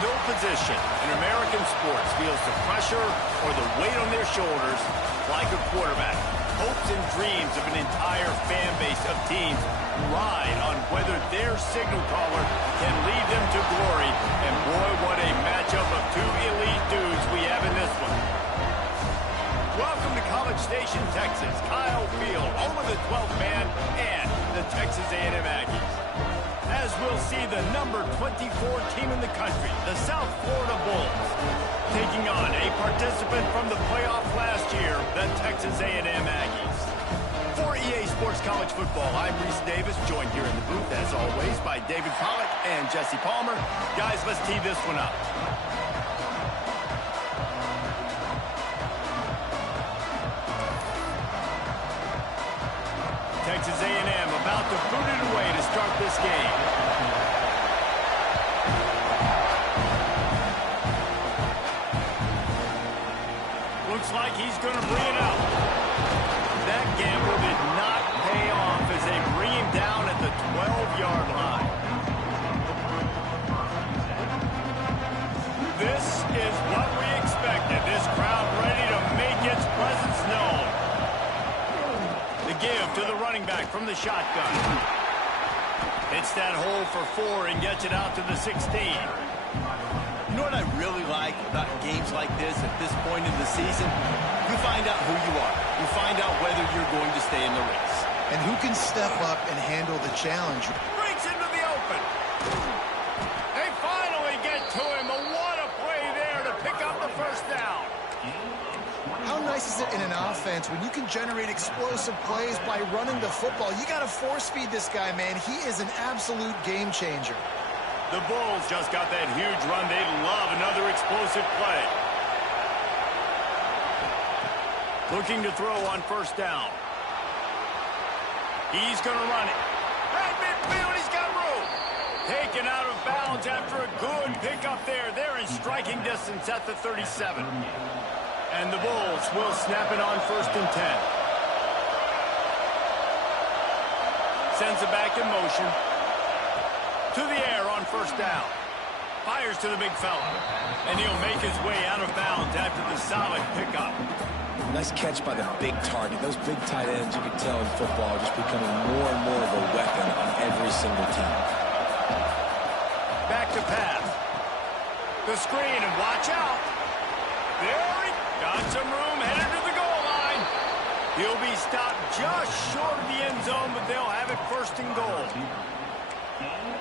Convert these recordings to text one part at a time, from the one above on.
No position in American sports feels the pressure or the weight on their shoulders like a quarterback. Hopes and dreams of an entire fan base of teams ride on whether their signal caller can lead them to glory. And boy, what a matchup of two elite dudes we have in this one. Welcome to College Station, Texas. Kyle Field, home of the 12th man and the Texas A&M Aggies. As we'll see the number 24 team in the country, the South Florida Bulls, taking on a participant from the playoff last year, the Texas A&M Aggies. For EA Sports College Football, I'm Reese Davis, joined here in the booth, as always, by David Pollack and Jesse Palmer. Guys, let's tee this one up. Texas A&M about to boot it away to start this game. Looks like he's going to bring it out. That gamble did not pay off as they bring him down at the 12-yard line. This is what we expected. This crowd ready to make its presence known. The give to the running back from the shotgun. Hits that hole for 4 and gets it out to the 16. You know what I really like about games like this at this point in the season? You find out who you are. You find out whether you're going to stay in the race. And who can step up and handle the challenge. Breaks into the open. They finally get to him. What a play there to pick up the first down. How nice is it in an offense when you can generate explosive plays by running the football? You got to force feed this guy, man. He is an absolute game changer. The Bulls just got that huge run. They'd love another explosive play. Looking to throw on first down. He's going to run it. Right midfield, he's got room. Taken out of bounds after a good pickup there. They're in striking distance at the 37. And the Bulls will snap it on 1st and 10. Sends it back in motion. To the air on first down. Fires to the big fella. And he'll make his way out of bounds after the solid pickup. Nice catch by the big target. Those big tight ends, you can tell in football, are just becoming more and more of a weapon on every single team. Back to pass. The screen, and watch out. There he got some room, headed to the goal line. He'll be stopped just short of the end zone, but they'll have it 1st and goal.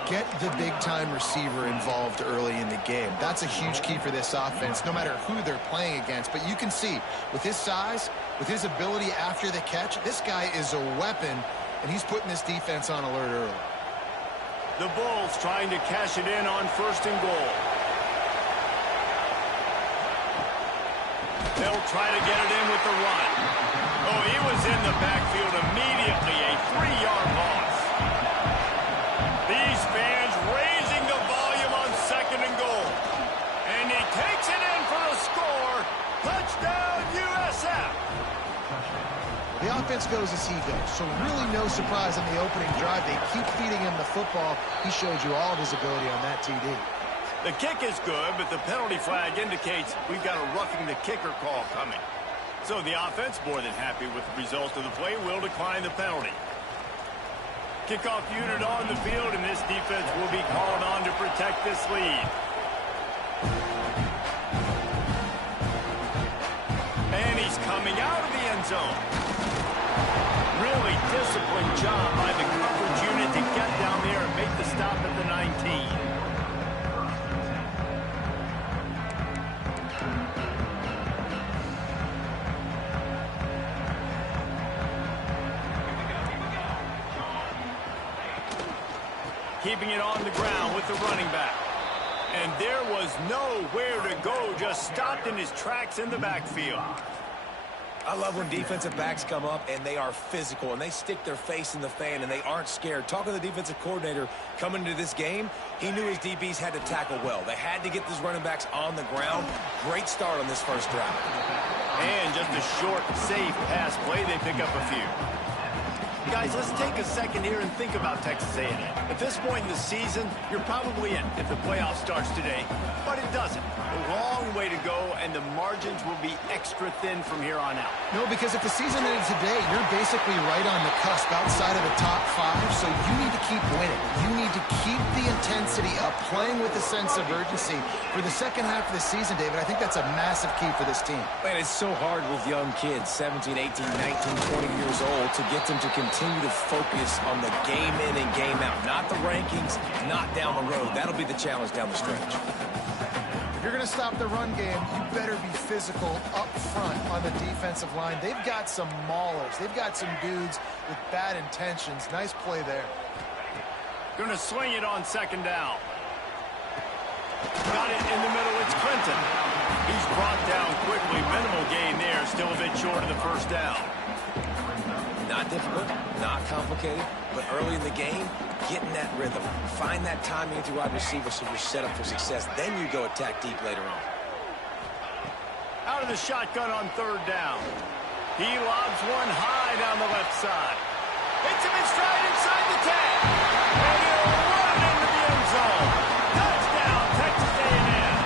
Get the big-time receiver involved early in the game. That's a huge key for this offense, no matter who they're playing against. But you can see, with his size, with his ability after the catch, this guy is a weapon, and he's putting this defense on alert early. The Bulls trying to cash it in on 1st and goal. They'll try to get it in with the run. Oh, he was in the backfield immediately. A 3-yard loss. These fans raising the volume on 2nd and goal. And he takes it in for the score. Touchdown, USF. The offense goes as he goes, so really no surprise on the opening drive. They keep feeding him the football. He showed you all of his ability on that TD. The kick is good, but the penalty flag indicates we've got a roughing the kicker call coming. So the offense, more than happy with the result of the play, will decline the penalty. Kickoff unit on the field, and this defense will be called on to protect this lead. And he's coming out of the end zone. Really disciplined job by the coverage unit to get down there and make the stop at the 19. Keeping it on the ground with the running back. And there was nowhere to go, just stopped in his tracks in the backfield. I love when defensive backs come up and they are physical and they stick their face in the fan and they aren't scared. Talking to the defensive coordinator coming into this game, he knew his DBs had to tackle well. They had to get these running backs on the ground. Great start on this first drive. And just a short, safe pass play. They pick up a few. Guys, let's take a second here and think about Texas A&M. At this point in the season, you're probably in if the playoff starts today, but it doesn't. A long way to go, and the margins will be extra thin from here on out. No, because if the season ended today, you're basically right on the cusp outside of the top 5, so you need to keep winning. You need to keep the intensity up, playing with a sense of urgency. For the second half of the season, David, I think that's a massive key for this team. Man, it's so hard with young kids, 17, 18, 19, 20 years old, to get them to continue to focus on the game in and game out. Not the rankings, not down the road. That'll be the challenge down the stretch. If you're going to stop the run game, you better be physical up front on the defensive line. They've got some maulers. They've got some dudes with bad intentions. Nice play there. Going to swing it on second down. Got it in the middle. It's Clinton. He's brought down quickly. Minimal gain there. Still a bit short of the first down. Not difficult, not complicated, but early in the game, getting that rhythm. Find that timing with your wide receiver so you're set up for success. Then you go attack deep later on. Out of the shotgun on third down. He lobs one high down the left side. Hits him in stride inside the 10. And he'll run into the end zone. Touchdown, Texas A&M.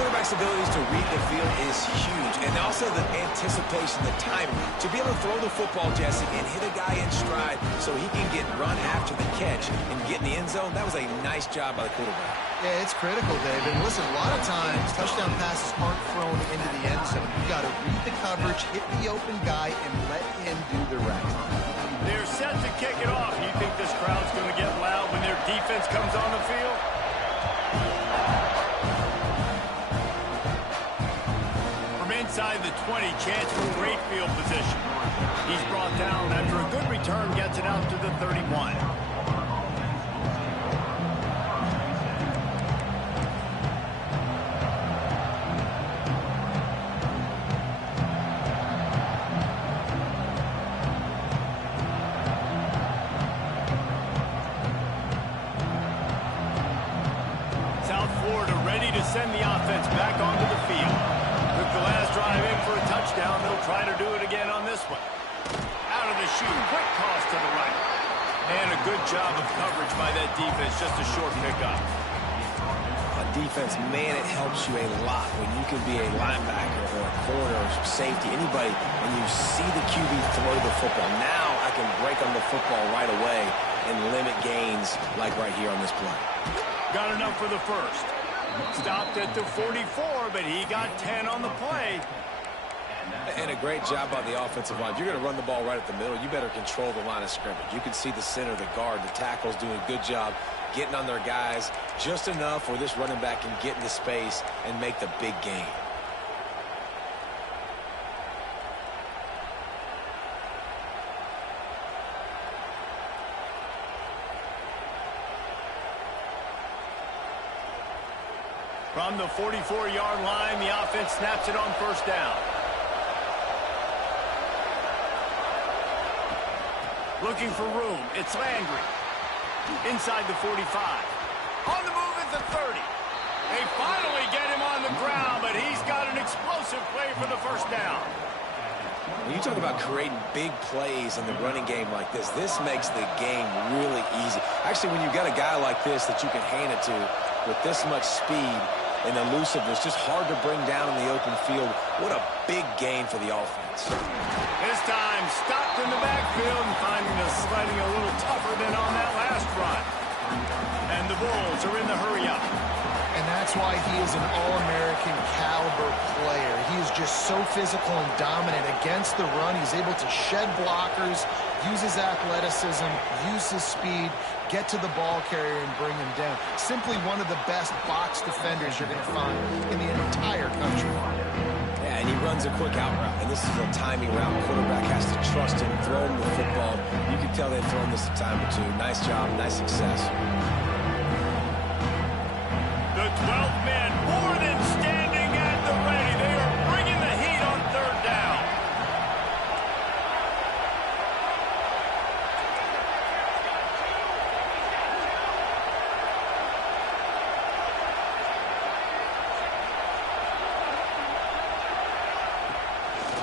Quarterback's abilities to read the field is huge. And also the anticipation, the timing. To be able to throw the football, Jesse, and hit a guy in stride so he can get run after the catch and get in the end zone, that was a nice job by the quarterback. Yeah, it's critical, David. Listen, a lot of times, touchdown passes aren't thrown into the end zone. You've got to read the coverage, hit the open guy, and let him do the rest. They're set to kick it off. You think this crowd's going to get loud when their defense comes on the field? From inside the 20, chance for great field position. He's brought down after a good return, gets it out to the 31. Send the offense back onto the field. Took the last drive in for a touchdown. They'll try to do it again on this one. Out of the chute, quick toss to the right. And a good job of coverage by that defense. Just a short pickup. On defense, man, it helps you a lot when you can be a linebacker or a corner or safety, anybody, and you see the QB throw the football. Now I can break on the football right away and limit gains like right here on this play. Got enough for the first. Stopped at the 44, but he got 10 on the play. And a great job by the offensive line. If you're going to run the ball right at the middle, you better control the line of scrimmage. You can see the center, the guard, the tackles doing a good job getting on their guys just enough where this running back can get into space and make the big gain. From the 44-yard line, the offense snaps it on first down. Looking for room. It's Landry. Inside the 45. On the move at the 30. They finally get him on the ground, but he's got an explosive play for the first down. When you talk about creating big plays in the running game like this makes the game really easy. Actually, when you've got a guy like this that you can hand it to with this much speed and elusiveness, just hard to bring down in the open field. What a big gain for the offense. This time, stopped in the backfield and finding the sledding a little tougher than on that last run. And the Bulls are in the hurry-up. And that's why he is an All-American caliber player. He is just so physical and dominant against the run. He's able to shed blockers, use his athleticism, use his speed, get to the ball carrier and bring him down. Simply one of the best box defenders you're going to find in the entire country. Yeah, and he runs a quick out route, and this is a timing route. Quarterback has to trust him, throw him the football. You can tell they've thrown this a time or two. Nice job, nice success. The 12th man more than standing at the ready. They are bringing the heat on third down.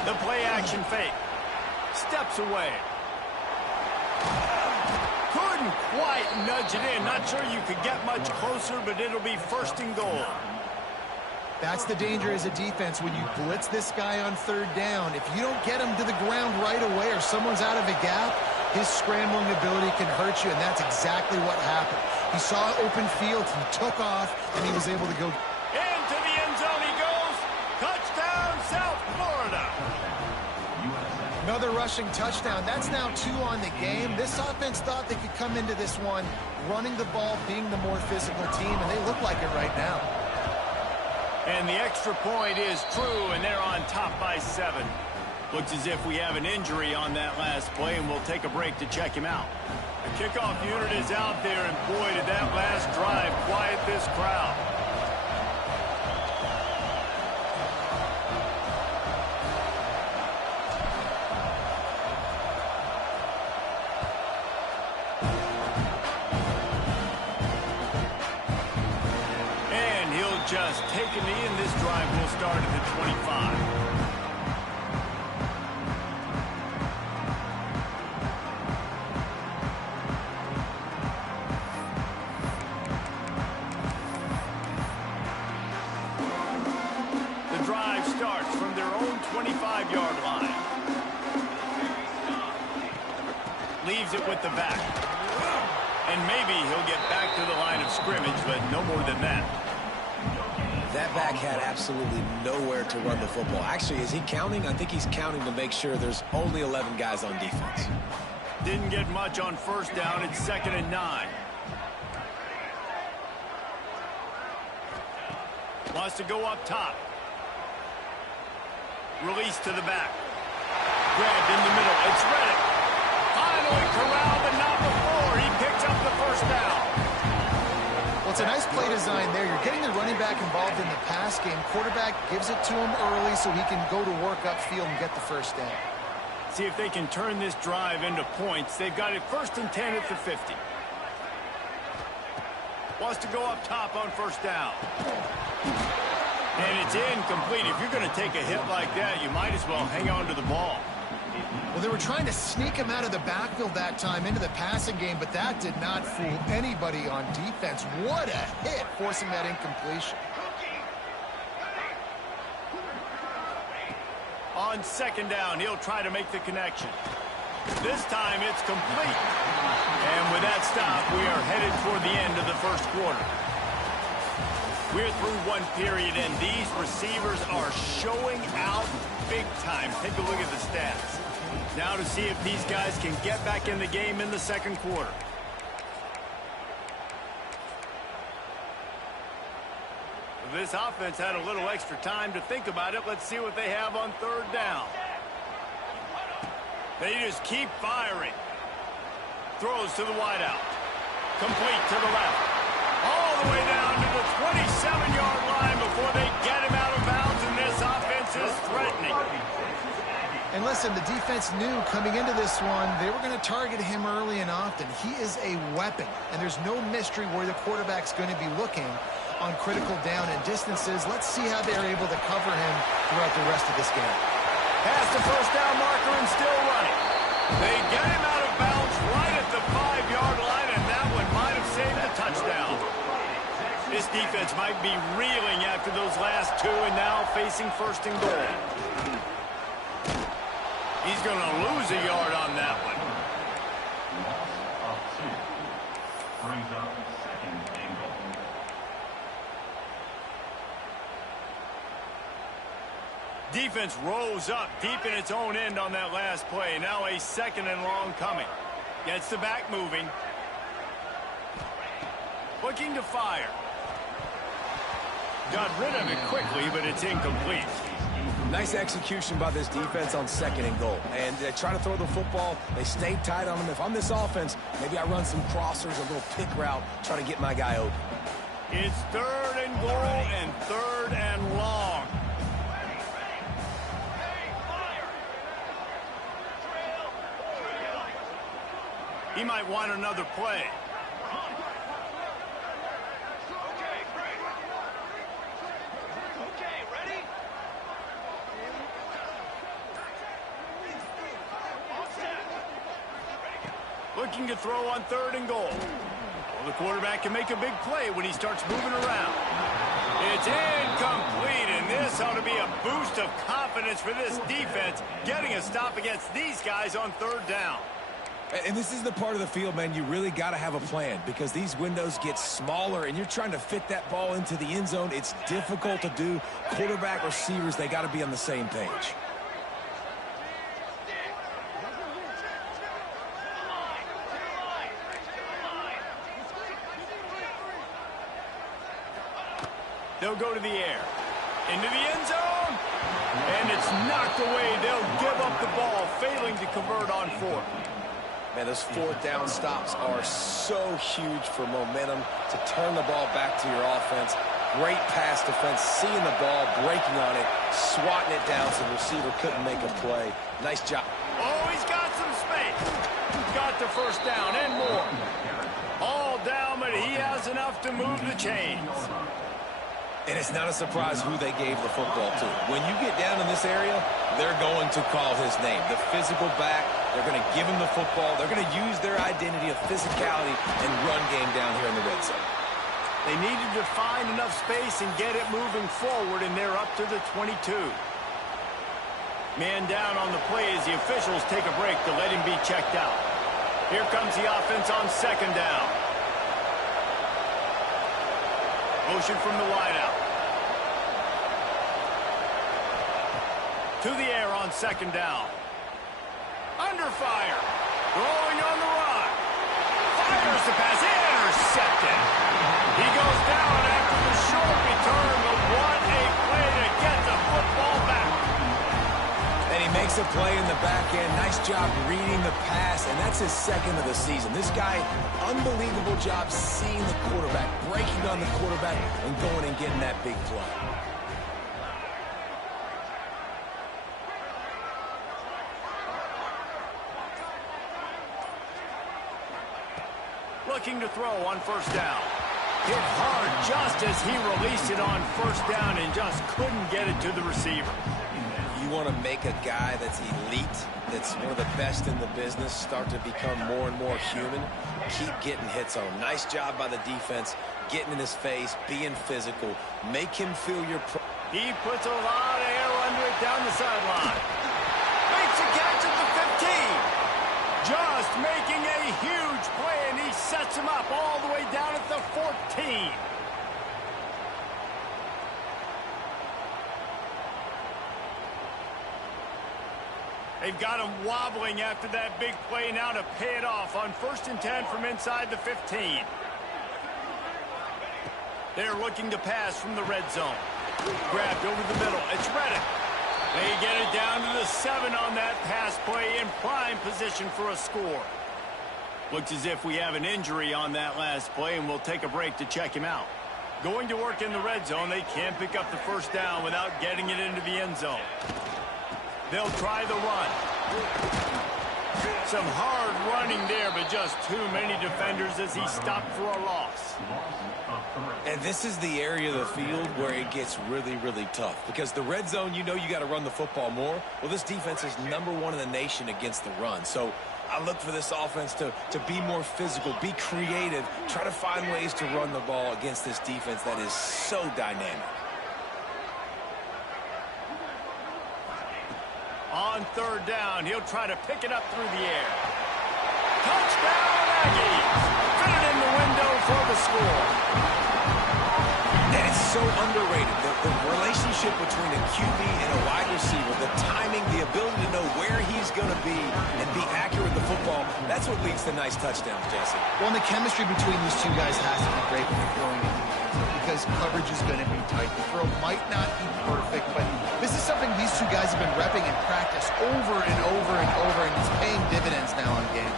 The play action fake. steps away. Couldn't quite nudge it in. Not sure you could get much closer, but it'll be 1st and goal. That's the danger as a defense when you blitz this guy on 3rd down. If you don't get him to the ground right away or someone's out of a gap, his scrambling ability can hurt you, and that's exactly what happened. He saw open field, he took off, and he was able to go. Into the end zone he goes. Touchdown, South Florida. Another rushing touchdown. That's now 2 on the game. This offense thought they could come into this one running the ball, being the more physical team, and they look like it right now. And the extra point is true, and they're on top by 7. Looks as if we have an injury on that last play, and we'll take a break to check him out. The kickoff unit is out there, and boy, did that last drive quiet this crowd. And he'll just take a knee, and this drive will start at the 25. Starts from their own 25-yard line. Leaves it with the back. And maybe he'll get back to the line of scrimmage, but no more than that. That back had absolutely nowhere to run the football. Actually, is he counting? I think he's counting to make sure there's only 11 guys on defense. Didn't get much on 1st down. It's 2nd and 9. Wants to go up top. Release to the back. Grabbed in the middle. It's Reddick. Finally corralled, but not before. He picks up the 1st down. Well, it's a nice play design there. You're getting the running back involved in the pass game. Quarterback gives it to him early so he can go to work upfield and get the 1st down. See if they can turn this drive into points. They've got it 1st and 10 at the 50. Wants to go up top on 1st down. And it's incomplete. If you're going to take a hit like that, you might as well hang on to the ball. Well, they were trying to sneak him out of the backfield that time into the passing game, but that did not fool anybody on defense. What a hit, forcing that incompletion. On 2nd down, he'll try to make the connection. This time it's complete. And with that stop, we are headed toward the end of the 1st quarter. We're through one period, and these receivers are showing out big time. Take a look at the stats. Now to see if these guys can get back in the game in the 2nd quarter. This offense had a little extra time to think about it. Let's see what they have on 3rd down. They just keep firing. Throws to the wideout. Complete to the left. All the way down to the 27-yard line before they get him out of bounds, and this offense is threatening. And listen, the defense knew coming into this one, they were going to target him early and often. He is a weapon, and there's no mystery where the quarterback's going to be looking on critical down and distances. Let's see how they're able to cover him throughout the rest of this game. Past the 1st down marker and still running. They get him out of bounds right at the 5-yard line, and that one might have saved the touchdown. This defense might be reeling after those last 2 and now facing 1st and goal. He's going to lose a yard on that one. Defense rolls up deep in its own end on that last play. Now a 2nd and long coming. Gets the back moving. Looking to fire. Got rid of it quickly, but it's incomplete. Nice execution by this defense on 2nd and goal. And they try to throw the football. They stayed tight on him. If I'm this offense, maybe I run some crossers, a little pick route, try to get my guy open. It's 3rd and goal and 3rd and long. He might want another play. Looking to throw on 3rd and goal. Well, the quarterback can make a big play when he starts moving around. It's incomplete, and this ought to be a boost of confidence for this defense, getting a stop against these guys on 3rd down. And this is the part of the field, man, you really got to have a plan because these windows get smaller and you're trying to fit that ball into the end zone. It's difficult to do. Quarterback, receivers, they got to be on the same page. They'll go to the air. Into the end zone. And it's knocked away. They'll give up the ball, failing to convert on 4th. Man, those 4th down stops are so huge for momentum to turn the ball back to your offense. Great pass defense, seeing the ball, breaking on it, swatting it down so the receiver couldn't make a play. Nice job. Oh, he's got some space. Got the 1st down and more. All down, but he has enough to move the chains. And it's not a surprise who they gave the football to. When you get down in this area, they're going to call his name. The physical back, they're going to give him the football. They're going to use their identity of physicality and run game down here in the red zone. They needed to find enough space and get it moving forward, and they're up to the 22. Man down on the play as the officials take a break to let him be checked out. Here comes the offense on 2nd down. Motion from the wideout. To the air on 2nd down. Under fire. Rolling on the run. Fires the pass. Intercepted. He goes down after the short return, but what a play to get the football back. And he makes a play in the back end. Nice job reading the pass, and that's his 2nd of the season. This guy, unbelievable job seeing the quarterback, breaking on the quarterback, and going and getting that big play. Looking to throw on 1st down. Hit hard just as he released it on 1st down and just couldn't get it to the receiver. You want to make a guy that's elite, that's one of the best in the business, start to become more and more human. Keep getting hits on him. Nice job by the defense, getting in his face, being physical. Make him feel your... He puts a lot of air under it down the sideline. Makes a catch at the 15. Just making a huge play, and he sets him up all the way down at the 14. They've got him wobbling after that big play now to pay it off on 1st and 10 from inside the 15. They're looking to pass from the red zone. Grabbed over the middle. It's Reddick. They get it down to the 7 on that pass play in prime position for a score. Looks as if we have an injury on that last play, and we'll take a break to check him out. Going to work in the red zone. They can't pick up the 1st down without getting it into the end zone. They'll try the run. Some hard running there, but just too many defenders as he stopped for a loss. And this is the area of the field where it gets really, really tough. Because the red zone, you know you got to run the football more. Well, this defense is #1 in the nation against the run. So I look for this offense to be more physical, be creative, try to find ways to run the ball against this defense that is so dynamic. On 3rd down, he'll try to pick it up through the air. Touchdown, Aggies! Fit it in the window for the score. And it's so underrated. The relationship between a QB and a wide receiver, the timing, the ability to know where he's going to be and be accurate with the football, that's what leads to nice touchdowns, Jesse. Well, and the chemistry between these two guys has to be great when they're throwing it because coverage is going to be tight. The throw might not be perfect, but this is something these two guys have been repping in practice over and over and over, and it's paying dividends now in game.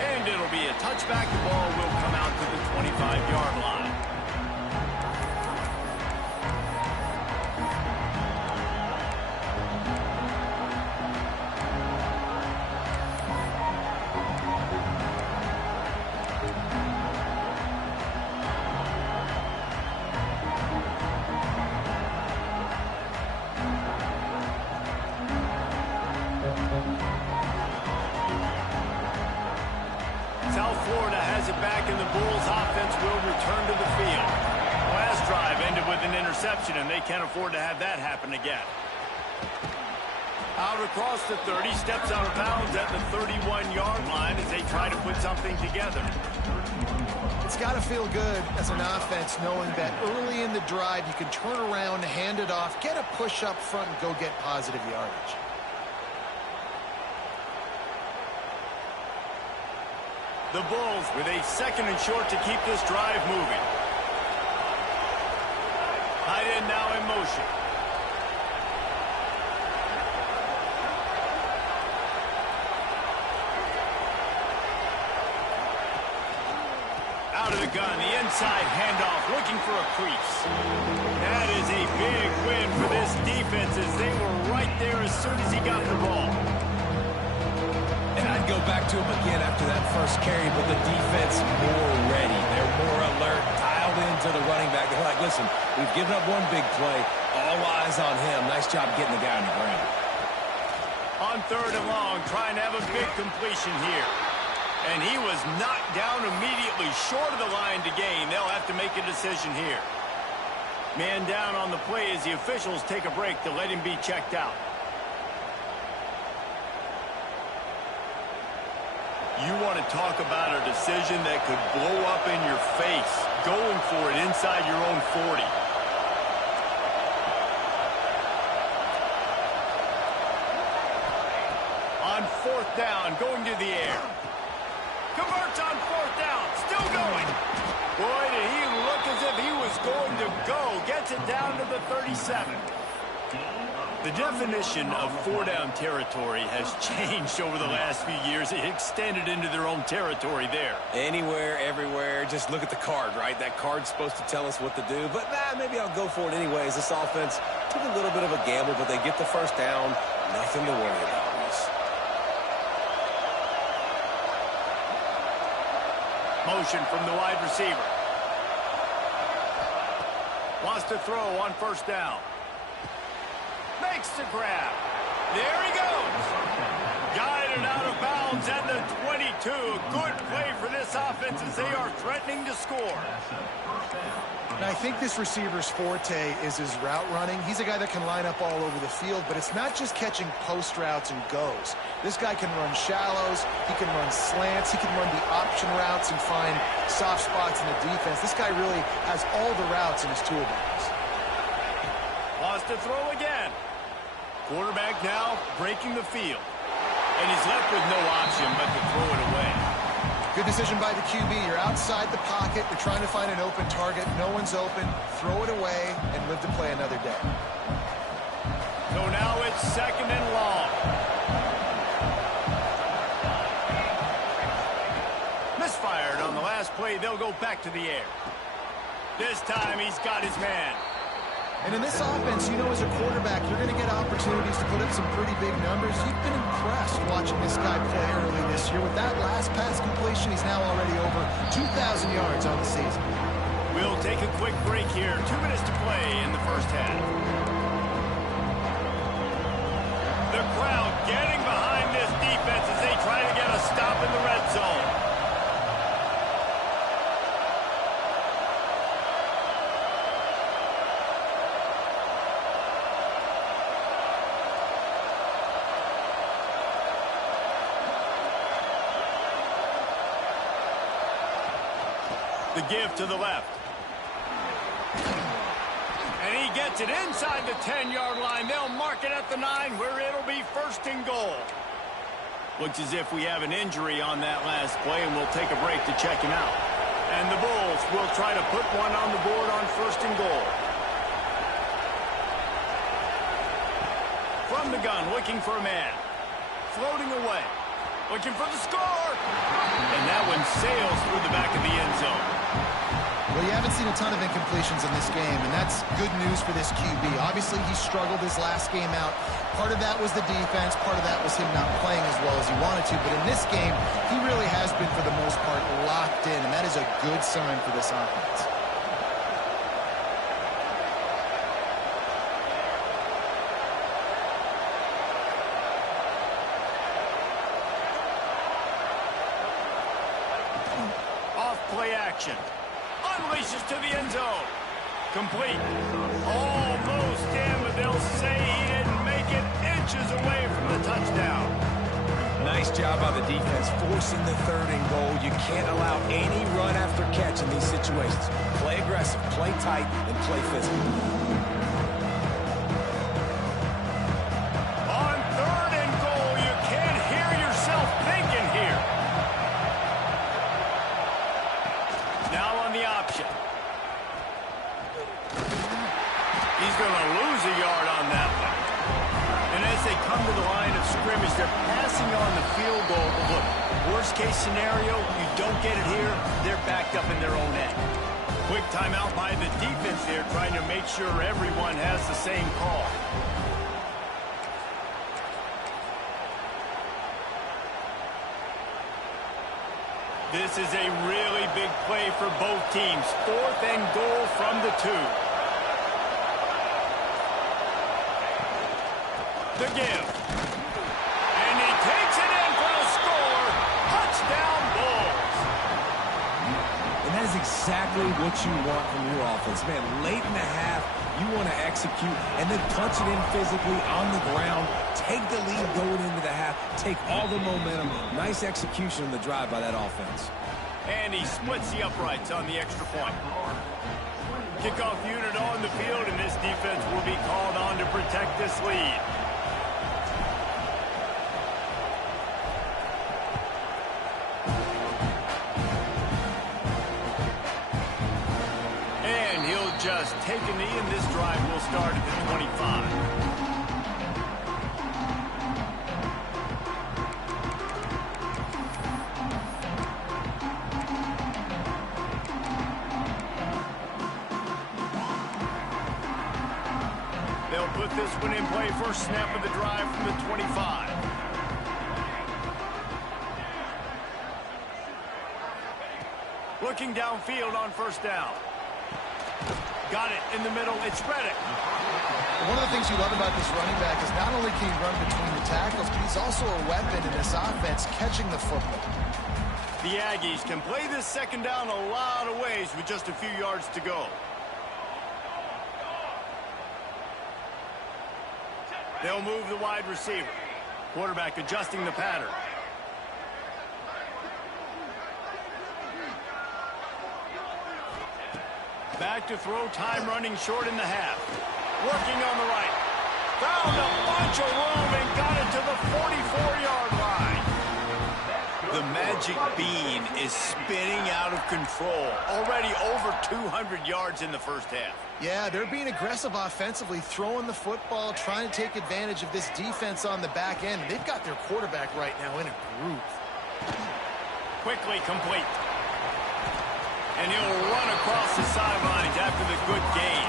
And it'll be a touchback. The ball will come out to the 25-yard line. Florida has it back, and the Bulls offense will return to the field. Last drive ended with an interception, and they can't afford to have that happen again. Out across the 30, steps out of bounds at the 31-yard line as they try to put something together. It's got to feel good as an offense knowing that early in the drive you can turn around, hand it off, get a push up front, and go get positive yardage. The Bulls with a 2nd and short to keep this drive moving. Tight end now in motion. Out of the gun, the inside handoff, looking for a crease. That is a big win for this defense as they were right there as soon as he got the ball. And I'd go back to him again after that first carry, but the defense more ready. They're more alert, dialed into the running back. They're like, listen, we've given up one big play. All eyes on him. Nice job getting the guy on the ground. On 3rd and long, trying to have a big completion here. And he was knocked down immediately short of the line to gain. They'll have to make a decision here. Man down on the play as the officials take a break to let him be checked out. You want to talk about a decision that could blow up in your face, going for it inside your own 40. On 4th down, going to the air. Converts on 4th down, still going. Boy, did he look as if he was going to go. Gets it down to the 37. The definition of 4-down territory has changed over the last few years. It extended into their own territory there. Anywhere, everywhere, just look at the card, right? That card's supposed to tell us what to do, but maybe I'll go for it anyways. This offense took a little bit of a gamble, but they get the 1st down. Nothing to worry about. Motion from the wide receiver. Wants to throw on 1st down. Makes the grab. There he goes. Guided out of bounds at the 22. Good play for this offense as they are threatening to score. And I think this receiver's forte is his route running. He's a guy that can line up all over the field, but it's not just catching post routes and goes. This guy can run shallows, he can run slants, he can run the option routes and find soft spots in the defense. This guy really has all the routes in his toolbox. Wants to throw again. Quarterback now breaking the field. And he's left with no option but to throw it away. Good decision by the QB. You're outside the pocket. You're trying to find an open target. No one's open. Throw it away and live to play another day. So now it's 2nd and long. Misfired on the last play. They'll go back to the air. This time he's got his man. And in this offense, you know, as a quarterback, you're going to get opportunities to put up some pretty big numbers. You've been impressed watching this guy play early this year. With that last pass completion, he's now already over 2,000 yards on the season. We'll take a quick break here. 2 minutes to play in the 1st half. The crowd getting behind this defense as they try to get a stop in the red zone. The give to the left. And he gets it inside the 10-yard line. They'll mark it at the 9 where it'll be 1st and goal. Looks as if we have an injury on that last play, and we'll take a break to check him out. And the Bulls will try to put one on the board on 1st and goal. From the gun, looking for a man. Floating away. Looking for the score. And that one sails through the back of the end zone. Well, you haven't seen a ton of incompletions in this game, and that's good news for this QB. Obviously, he struggled his last game out. Part of that was the defense. Part of that was him not playing as well as he wanted to. But in this game, he really has been, for the most part, locked in, and that is a good sign for this offense. play action. Unleashes to the end zone. Complete. Almost in, but they'll say he didn't make it, inches away from the touchdown. Nice job by the defense forcing the 3rd and goal. You can't allow any run after catch in these situations. Play aggressive, play tight, and play physical. On 3rd and goal, you can't hear yourself thinking here. Now on the option. He's going to lose a yard on that one. And as they come to the line of scrimmage, they're passing on the field goal. But look, worst case scenario, you don't get it here, they're backed up in their own end. Quick timeout by the defense there, trying to make sure everyone has the same call. This is a really big play for both teams. 4th and goal from the 2. The give. And he takes it in for the score. Touchdown Bulls. And that is exactly what you want from your offense. Man, late in the half, you want to execute and then punch it in physically on the ground. Take the lead going into the half. Take all the momentum. Nice execution on the drive by that offense. And he splits the uprights on the extra point. Kickoff unit on the field, and this defense will be called on to protect this lead. And he'll just take a knee, and this drive will start at the 25. They'll put this one in play. First snap of the drive from the 25. Looking downfield on 1st down. Got it in the middle. It's Reddick. One of the things you love about this running back is not only can he run between the tackles, but he's also a weapon in this offense, catching the football. The Aggies can play this 2nd down a lot of ways with just a few yards to go. They'll move the wide receiver. Quarterback adjusting the pattern. Back to throw, time running short in the half. Working on the right. Found a bunch of room and got it to the 44-yard line. The magic bean is spinning out of control. Already over 200 yards in the 1st half. Yeah, they're being aggressive offensively, throwing the football, trying to take advantage of this defense on the back end. They've got their quarterback right now in a groove. Quickly complete. And he'll run across the sidelines after the good gain.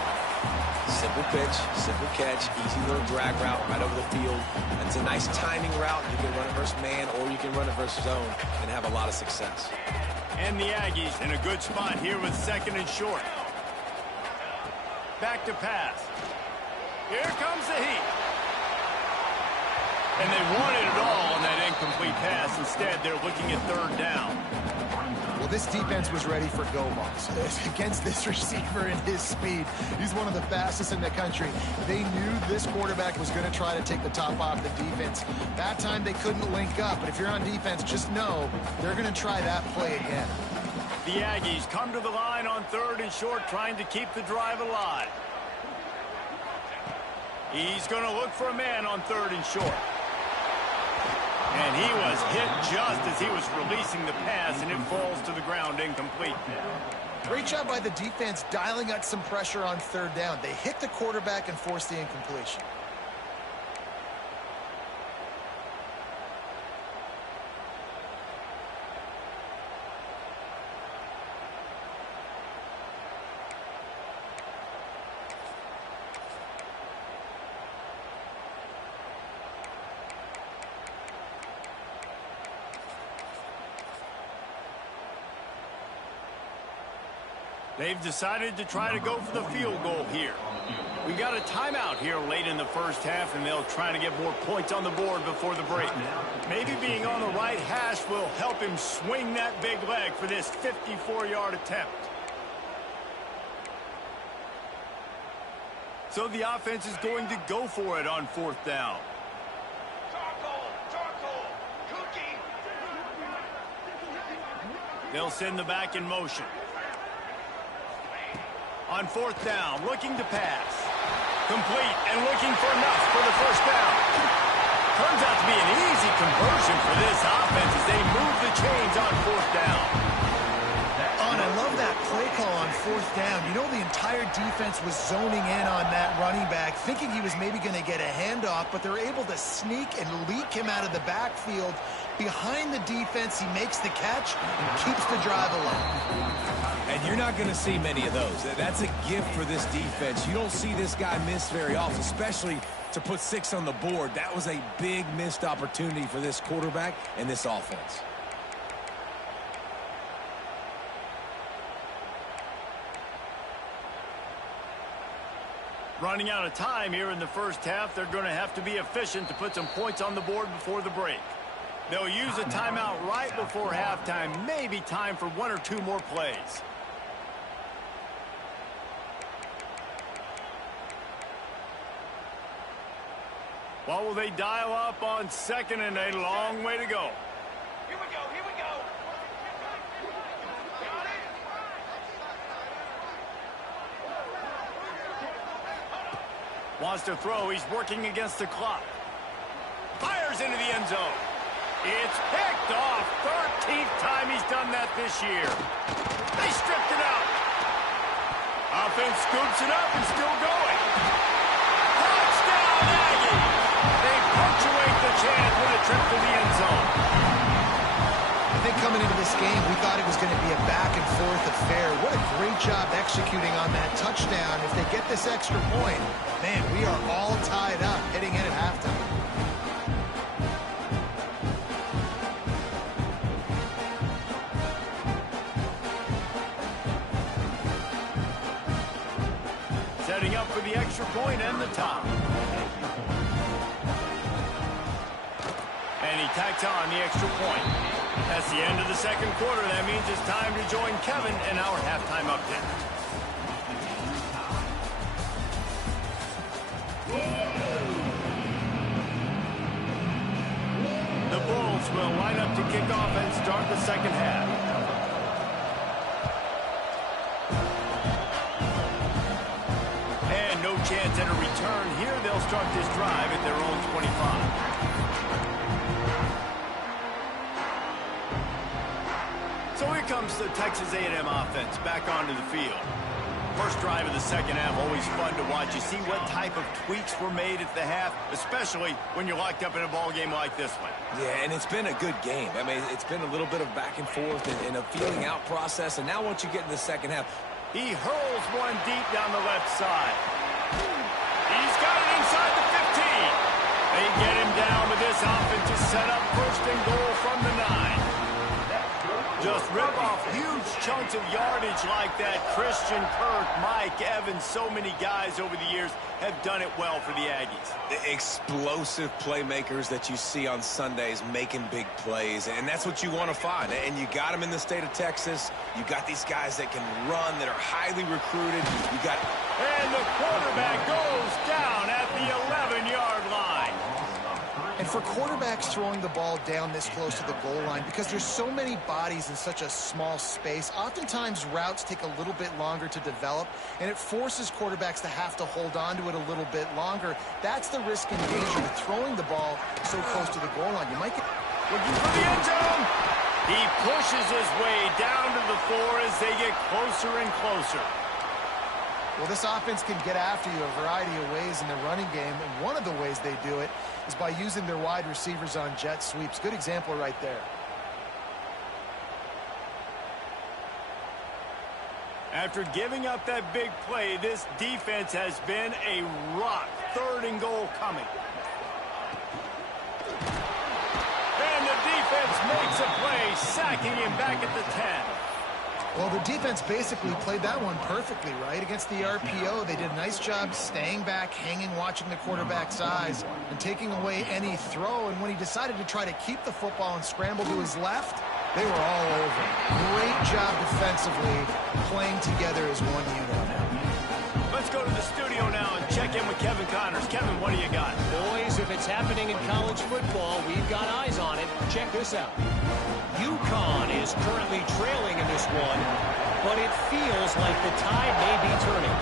Simple pitch, simple catch, easy little drag route right over the field. It's a nice timing route. You can run it versus man or you can run it versus zone and have a lot of success. And the Aggies in a good spot here with 2nd and short. Back to pass. Here comes the heat. And they wanted it all on that incomplete pass. Instead, they're looking at 3rd down. Well, this defense was ready for go balls. Against this receiver and his speed, he's one of the fastest in the country. They knew this quarterback was going to try to take the top off the defense. That time they couldn't link up, but if you're on defense, just know they're going to try that play again. The Aggies come to the line on 3rd and short, trying to keep the drive alive. He's going to look for a man on 3rd and short. And he was hit just as he was releasing the pass, and it falls to the ground incomplete. Great job by the defense dialing up some pressure on 3rd down. They hit the quarterback and forced the incompletion. They've decided to try to go for the field goal here. We got a timeout here late in the first half, and they'll try to get more points on the board before the break. Maybe being on the right hash will help him swing that big leg for this 54-yard attempt. So the offense is going to go for it on 4th down. They'll send the back in motion. On 4th down, looking to pass. Complete and looking for enough for the first down. Turns out to be an easy conversion for this offense as they move the chains on 4th down. Oh, and I love that play call on 4th down. You know, the entire defense was zoning in on that running back, thinking he was maybe going to get a handoff, but they're able to sneak and leak him out of the backfield. Behind the defense, he makes the catch and keeps the drive alive. And you're not going to see many of those. That's a gift for this defense. You don't see this guy miss very often, especially to put 6 on the board. That was a big missed opportunity for this quarterback and this offense. Running out of time here in the first half, they're going to have to be efficient to put some points on the board before the break. They'll use a timeout right before halftime, maybe time for 1 or 2 more plays. What will they dial up on 2nd and a long way to go? Here we go, here we go. Wants to throw, he's working against the clock. Fires into the end zone. It's picked off. 13th time he's done that this year. They stripped it out. Offense scoops it up and still going. Touchdown, Aggies! They punctuate the chance with a trip to the end zone. I think coming into this game, we thought it was going to be a back-and-forth affair. What a great job executing on that touchdown. If they get this extra point, man, we are all tied up heading in at halftime. Setting up for the extra point and the top. And he tacks on the extra point. That's the end of the second quarter. That means it's time to join Kevin in our halftime update. The Bulls will line up to kick off and start the second half. And no chance at a return here. They'll start this drive at their own 25. So here comes the Texas A&M offense back onto the field. First drive of the second half, always fun to watch. You see what type of tweaks were made at the half, especially when you're locked up in a ball game like this one. Yeah, and it's been a good game. I mean, it's been a little bit of back and forth and a feeling out process. And now once you get in the second half, he hurls one deep down the left side. He's got it inside the 15. They get him down with this offense to set up 1st and goal from the 9. Just rip off huge chunks of yardage like that. Christian Kirk, Mike Evans, so many guys over the years have done it well for the Aggies. the explosive playmakers that you see on Sundays making big plays, and that's what you want to find. And you got them in the state of Texas. You got these guys that can run, that are highly recruited. You got... And the quarterback goes down at the 11-yard line. And for quarterbacks throwing the ball down this close to the goal line, because there's so many bodies in such a small space, oftentimes routes take a little bit longer to develop, and it forces quarterbacks to have to hold on to it a little bit longer. That's the risk and danger with throwing the ball so close to the goal line. You might get... Looking for the end zone. He pushes his way down to the 4 as they get closer and closer. Well, this offense can get after you a variety of ways in the running game, and one of the ways they do it is by using their wide receivers on jet sweeps. Good example right there. After giving up that big play, this defense has been a rock. 3rd and goal coming. And the defense makes a play, sacking him back at the 10. Well, the defense basically played that one perfectly, right? Against the RPO, they did a nice job staying back, hanging, watching the quarterback's eyes, and taking away any throw. And when he decided to try to keep the football and scramble to his left, they were all over. Great job defensively, playing together as one unit. Let's go to the studio now and check in with Kevin Connors. Kevin, what do you got? Boys, if it's happening in college football, we've got eyes on it. Check this out. UConn is currently trailing in this one, but it feels like the tide may be turning.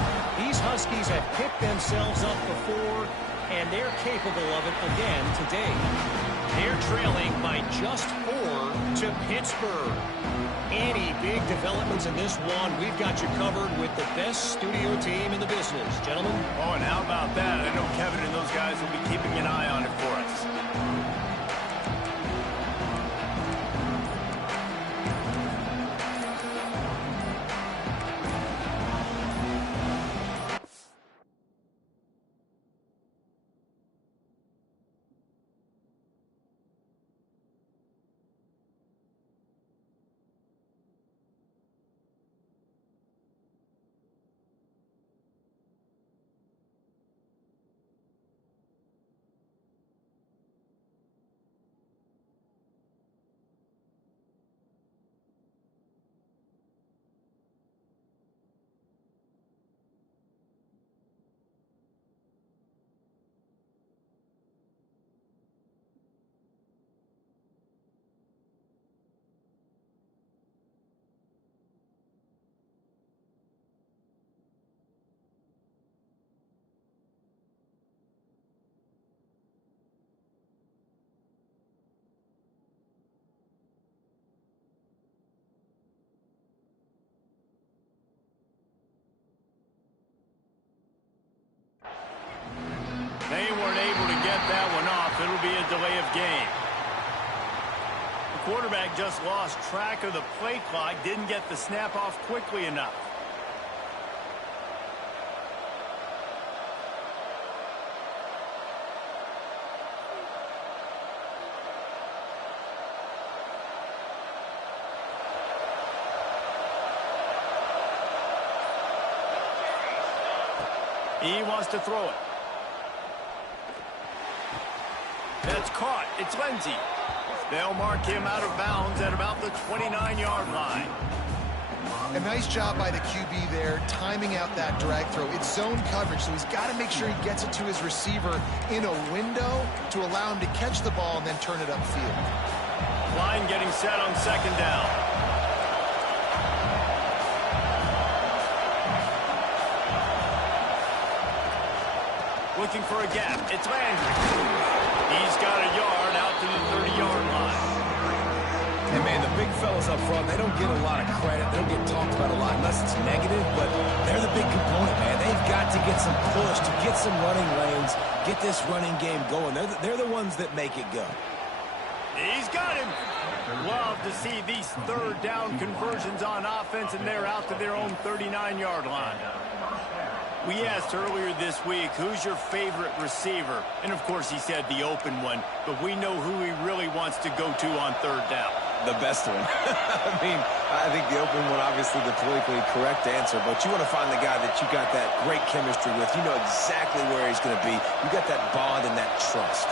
These Huskies have picked themselves up before, and they're capable of it again today. They're trailing by just 4 to Pittsburgh. Any big developments in this one, we've got you covered with the best studio team in the business. Gentlemen? Oh, and how about that? I know Kevin and those guys will be keeping an eye on it for us. They weren't able to get that one off. It'll be a delay of game. The quarterback just lost track of the play clock, didn't get the snap off quickly enough. He wants to throw it. That's caught. It's Lindsey. They'll mark him out of bounds at about the 29-yard line. A nice job by the QB there, timing out that drag throw. It's zone coverage, so he's got to make sure he gets it to his receiver in a window to allow him to catch the ball and then turn it upfield. Line getting set on second down. Looking for a gap. It's Landry. He's got a yard out to the 30-yard line. And, man, the big fellas up front, they don't get a lot of credit. They don't get talked about a lot unless it's negative, but they're the big component, man. They've got to get some push, to get some running lanes, get this running game going. They're the ones that make it go. He's got him. Love to see these third down conversions on offense, and they're out to their own 39-yard line. We asked earlier this week, who's your favorite receiver? And, of course, he said the open one, but we know who he really wants to go to on third down. The best one. I think the open one, obviously the politically correct answer, but you want to find the guy that you got that great chemistry with. You know exactly where he's going to be. You got that bond and that trust.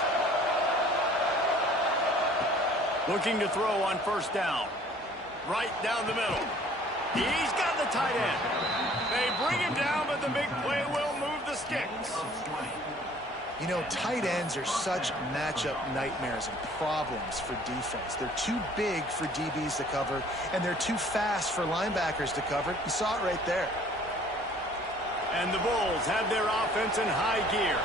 Looking to throw on first down. Right down the middle. He's got the tight end. They bring him down, but the big play will move the sticks. You know, tight ends are such matchup nightmares and problems for defense. They're too big for DBs to cover, and they're too fast for linebackers to cover. You saw it right there. And the Bulls have their offense in high gear.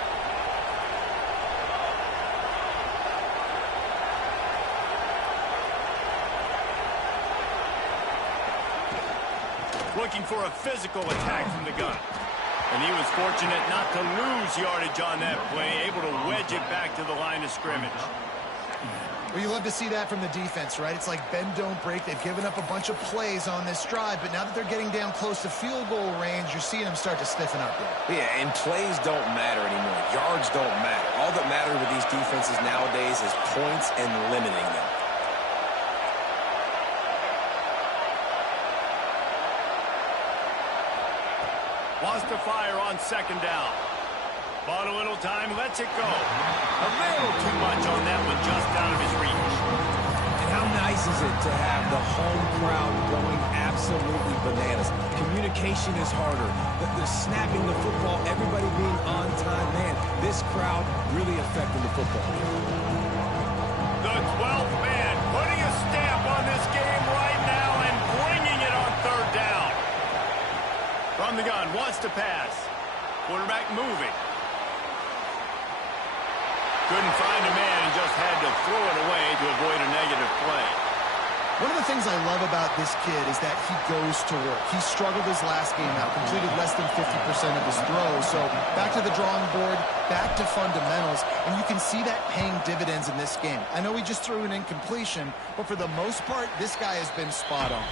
Looking for a physical attack from the gun. And he was fortunate not to lose yardage on that play, able to wedge it back to the line of scrimmage. Well, you love to see that from the defense, right? It's like bend, don't break. They've given up a bunch of plays on this drive, but now that they're getting down close to field goal range, you're seeing them start to stiffen up there. Yeah, and plays don't matter anymore. Yards don't matter. All that matters with these defenses nowadays is points and limiting them. Wants to fire on second down. Bought a little time, lets it go. A little too much on that one, just out of his reach. And how nice is it to have the home crowd going absolutely bananas? Communication is harder. The snapping the football, everybody being on time. Man, this crowd really affecting the football. The 12th man putting a stamp on this game right now and bringing it on third down. From the gun, wants to pass. Quarterback moving. Couldn't find a man and just had to throw it away to avoid a negative play. One of the things I love about this kid is that he goes to work. He struggled his last game out, completed less than 50% of his throws. So back to the drawing board, back to fundamentals, and you can see that paying dividends in this game. I know he just threw an incompletion, but for the most part, this guy has been spot on.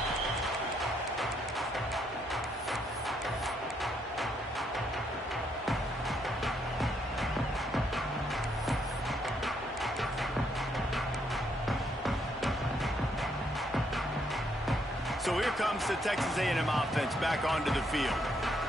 So here comes the Texas A&M offense back onto the field.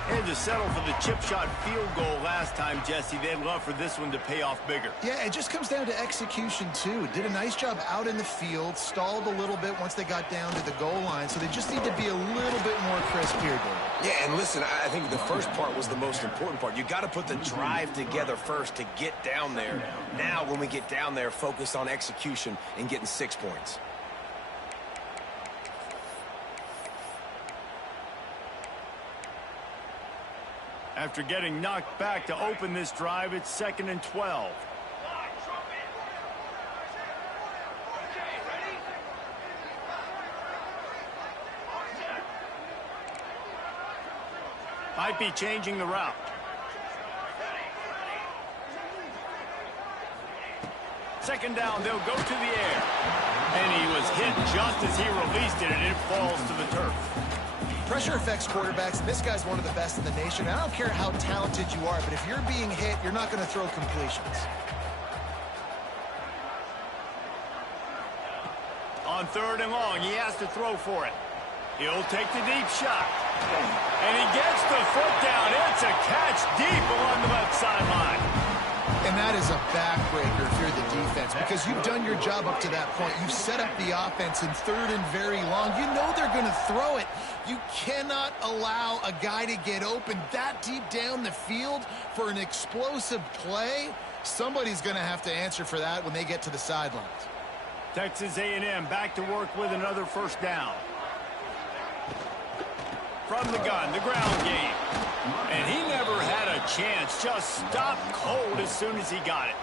And to settle for the chip shot field goal last time, Jesse, they'd love for this one to pay off bigger. Yeah, it just comes down to execution, too. Did a nice job out in the field, stalled a little bit once they got down to the goal line, so they just need to be a little bit more crisp here, David. Yeah, and listen, I think the first part was the most important part. You got to put the drive together first to get down there. Now, when we get down there, focus on execution and getting 6 points. After getting knocked back to open this drive, it's 2nd and 12. Might be changing the route. Second down, they'll go to the air. And he was hit just as he released it, and it falls to the turf. Pressure affects quarterbacks, and this guy's one of the best in the nation. I don't care how talented you are, but if you're being hit, you're not going to throw completions. On 3rd and long, he has to throw for it. He'll take the deep shot. And he gets the foot down. It's a catch deep along the left sideline. And that is a backbreaker if you're the defense, because you've done your job up to that point. You've set up the offense in 3rd and very long. You know they're going to throw it. You cannot allow a guy to get open that deep down the field for an explosive play. Somebody's going to have to answer for that when they get to the sidelines. Texas A&M back to work with another first down. From the gun, the ground game. And he never had a chance. Just stopped cold as soon as he got it.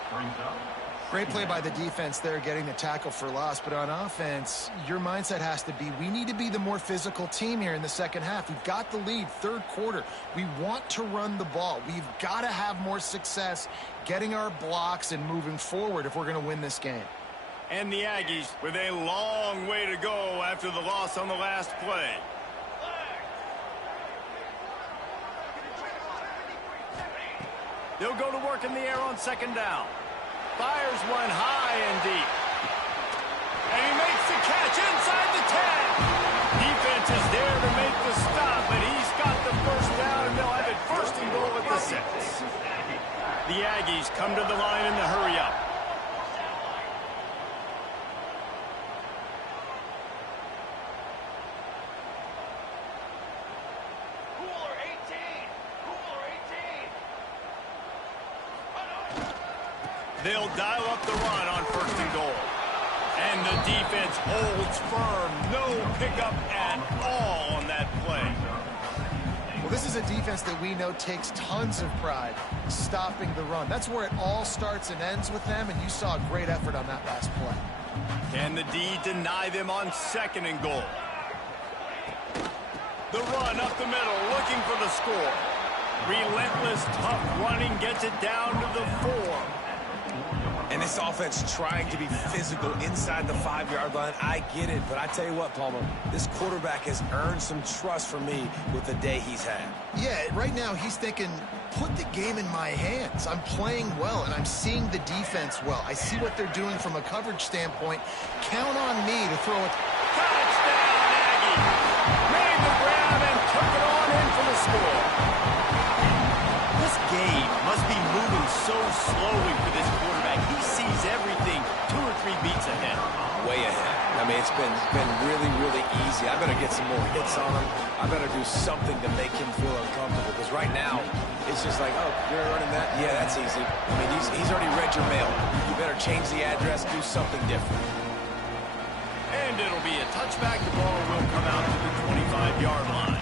Great play by the defense there, getting the tackle for loss. But on offense, your mindset has to be, we need to be the more physical team here in the second half. We've got the lead, 3rd quarter. We want to run the ball. We've got to have more success getting our blocks and moving forward if we're going to win this game. And the Aggies with a long way to go after the loss on the last play. They'll go to work in the air on 2nd down. Fires one high and deep. And he makes the catch inside the 10. Defense is there to make the stop, but he's got the first down, and they'll have it 1st and goal at the 6. The Aggies come to the line in the hurry-up. They'll dial up the run on 1st and goal. And the defense holds firm. No pickup at all on that play. Well, this is a defense that we know takes tons of pride stopping the run. That's where it all starts and ends with them, and you saw a great effort on that last play. Can the D deny them on 2nd and goal? The run up the middle, looking for the score. Relentless, tough running gets it down to the 4. And this offense trying to be physical inside the 5-yard line. I get it, but I tell you what, Palmer, this quarterback has earned some trust from me with the day he's had. Yeah, right now he's thinking, put the game in my hands. I'm playing well, and I'm seeing the defense well. I see what they're doing from a coverage standpoint. Count on me to throw it. Touchdown, Aggie! Made the grab and took it on in for the score. This game must be moving so slowly for this quarterback. He sees everything 2 or 3 beats ahead. Way ahead. I mean, it's been really, really easy. I better get some more hits on him. I better do something to make him feel uncomfortable. Because right now, it's just like, oh, you're running that? Yeah, that's easy. I mean, he's already read your mail. You better change the address, do something different. And it'll be a touchback. The ball will come out to the 25-yard line.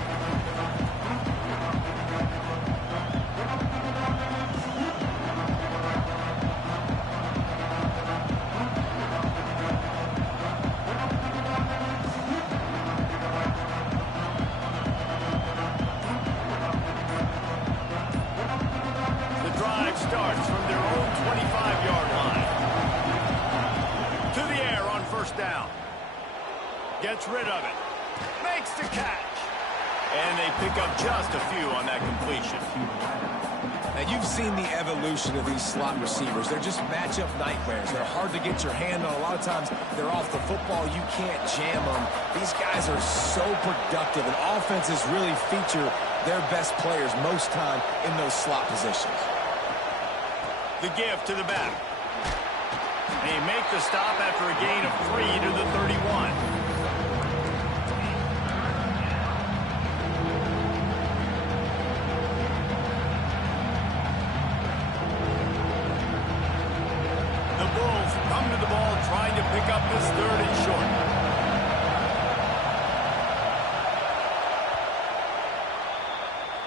Starts from their own 25-yard line. To the air on first down. Gets rid of it. Makes the catch. And they pick up just a few on that completion. Now, you've seen the evolution of these slot receivers. They're just matchup nightmares. They're hard to get your hand on. A lot of times, they're off the football. You can't jam them. These guys are so productive, and offenses really feature their best players most time in those slot positions. The give to the back. They make the stop after a gain of 3 to the 31. The Bulls come to the ball trying to pick up this 3rd and short.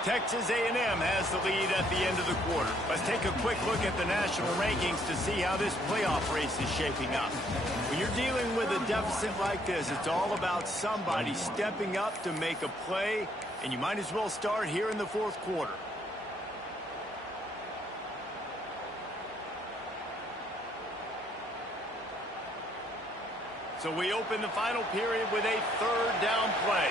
Texas A&M has the lead at the end of the quarter. Let's take a quick look at the national rankings to see how this playoff race is shaping up. When you're dealing with a deficit like this, it's all about somebody stepping up to make a play, and you might as well start here in the 4th quarter. So we open the final period with a 3rd down play.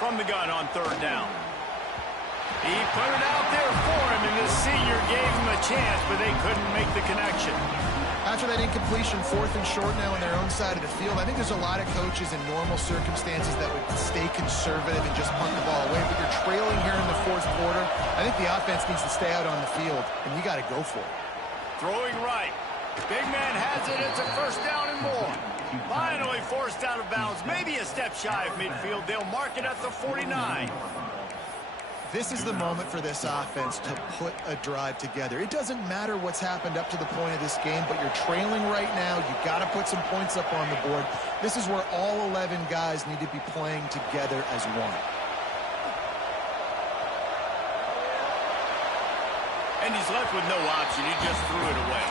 From the gun on 3rd down. He put it out there for him, and the senior gave him a chance, but they couldn't make the connection. After that incompletion, 4th and short now on their own side of the field, I think there's a lot of coaches in normal circumstances that would stay conservative and just punt the ball away. But you're trailing here in the 4th quarter. I think the offense needs to stay out on the field, and you got to go for it. Throwing right. Big man has it. It's a 1st down and more. Finally forced out of bounds. Maybe a step shy of midfield. They'll mark it at the 49. This is the moment for this offense to put a drive together. It doesn't matter what's happened up to the point of this game, but you're trailing right now. You've got to put some points up on the board. This is where all 11 guys need to be playing together as one. And he's left with no option. He just threw it away.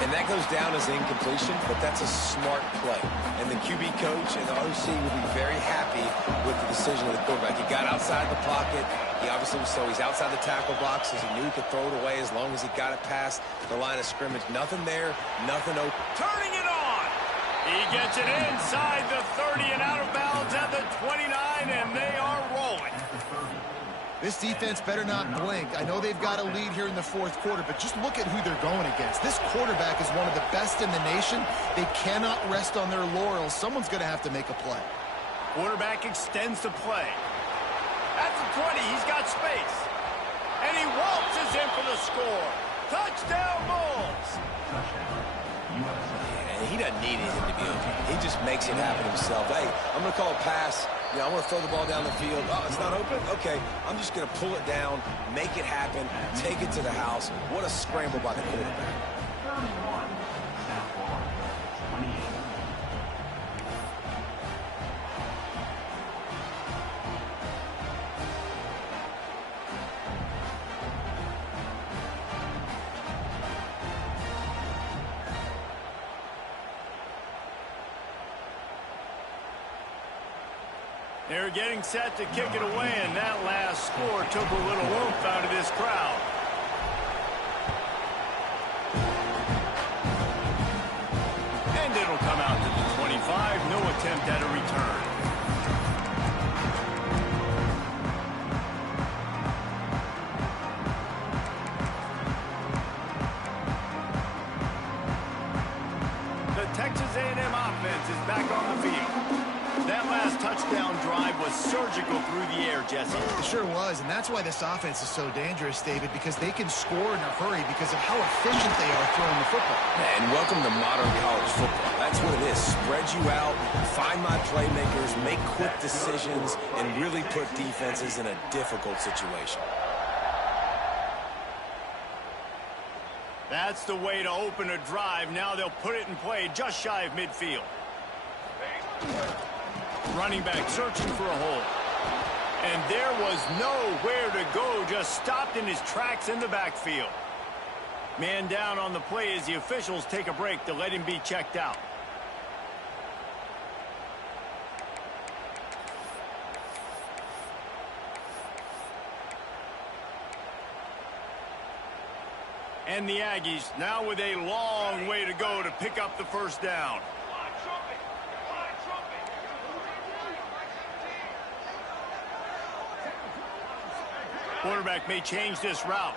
And that goes down as an incompletion, but that's a smart play. And the QB coach and the OC will be very happy with the decision of the quarterback. He got outside the pocket. He obviously was he's outside the tackle boxes. He knew he could throw it away as long as he got it past the line of scrimmage. Nothing there, nothing open. Turning it on. He gets it inside the 30 and out of bounds at the 29, and they are rolling. This defense better not blink. I know they've got a lead here in the 4th quarter, but just look at who they're going against. This quarterback is one of the best in the nation. They cannot rest on their laurels. Someone's going to have to make a play. Quarterback extends the play. At the 20, he's got space. And he waltzes in for the score. Touchdown, Bulls. And he doesn't need anything to be open. He just makes it happen himself. Hey, I'm going to call a pass. I want to throw the ball down the field. Oh, it's not open? Okay, I'm just going to pull it down, make it happen, take it to the house. What a scramble by the quarterback. They're getting set to kick it away, and that last score took a little oomph out of this crowd. And it'll come out to the 25. No attempt at a return. The Texas A&M offense is back on the field. That That last touchdown drive was surgical through the air, Jesse. It sure was, and that's why this offense is so dangerous, David, because they can score in a hurry because of how efficient they are throwing the football. And welcome to modern college football. That's what it is. Spread you out, find my playmakers, make quick decisions, and really put defenses in a difficult situation. That's the way to open a drive. Now they'll put it in play just shy of midfield. Running back searching for a hole. And there was nowhere to go, just stopped in his tracks in the backfield. Man down on the play as the officials take a break to let him be checked out. And the Aggies now with a long way to go to pick up the first down. Quarterback may change this route.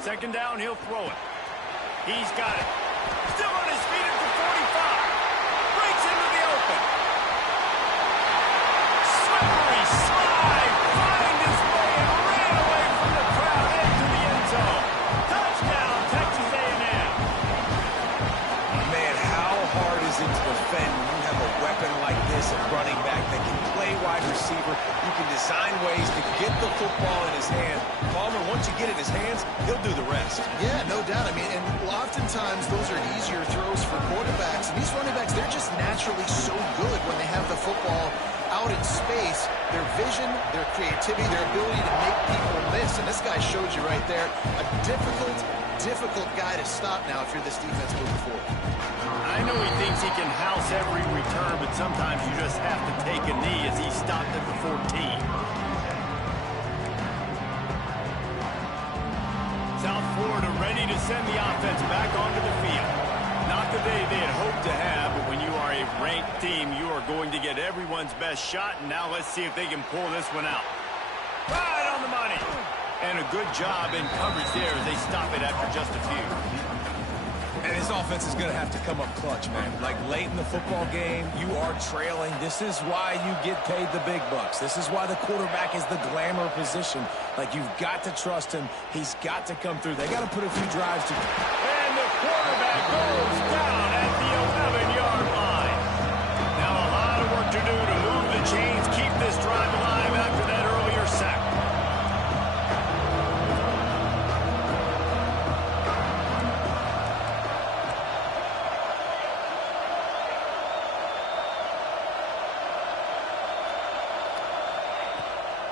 Second down, he'll throw it. He's got it. Still on his feet at the 45. Breaks into the open. Slippery slide. Find his way and ran away from the crowd into the end zone. Touchdown, Texas A&M. Man, how hard is it to defend when you have a weapon like this at running back that can play wide receiver? You can design ways to get the football in his hand. Palmer, once you get it in his hands, he'll do the rest. Yeah, no doubt. I mean, and oftentimes those are easier throws for quarterbacks. And these running backs, they're just naturally so good when they have the football out in space. Their vision, their creativity, their ability to make people miss. And this guy showed you right there, a difficult guy to stop now if you're this defense moving forward. I know he thinks he can house every return, but sometimes you just have to take a knee as he stopped at the 14. South Florida ready to send the offense back onto the field. Not the day they had hoped to have, but when you are a ranked team, you are going to get everyone's best shot, and now let's see if they can pull this one out. Right on the money. And a good job in coverage there as they stop it after just a few. And his offense is going to have to come up clutch, man. Like late in the football game, you are trailing. This is why you get paid the big bucks. This is why the quarterback is the glamour position. Like, you've got to trust him. He's got to come through. They got to put a few drives to... And the quarterback goes down at the 11-yard line. Now a lot of work to do to move the chains, keep this drive alive after that earlier sack.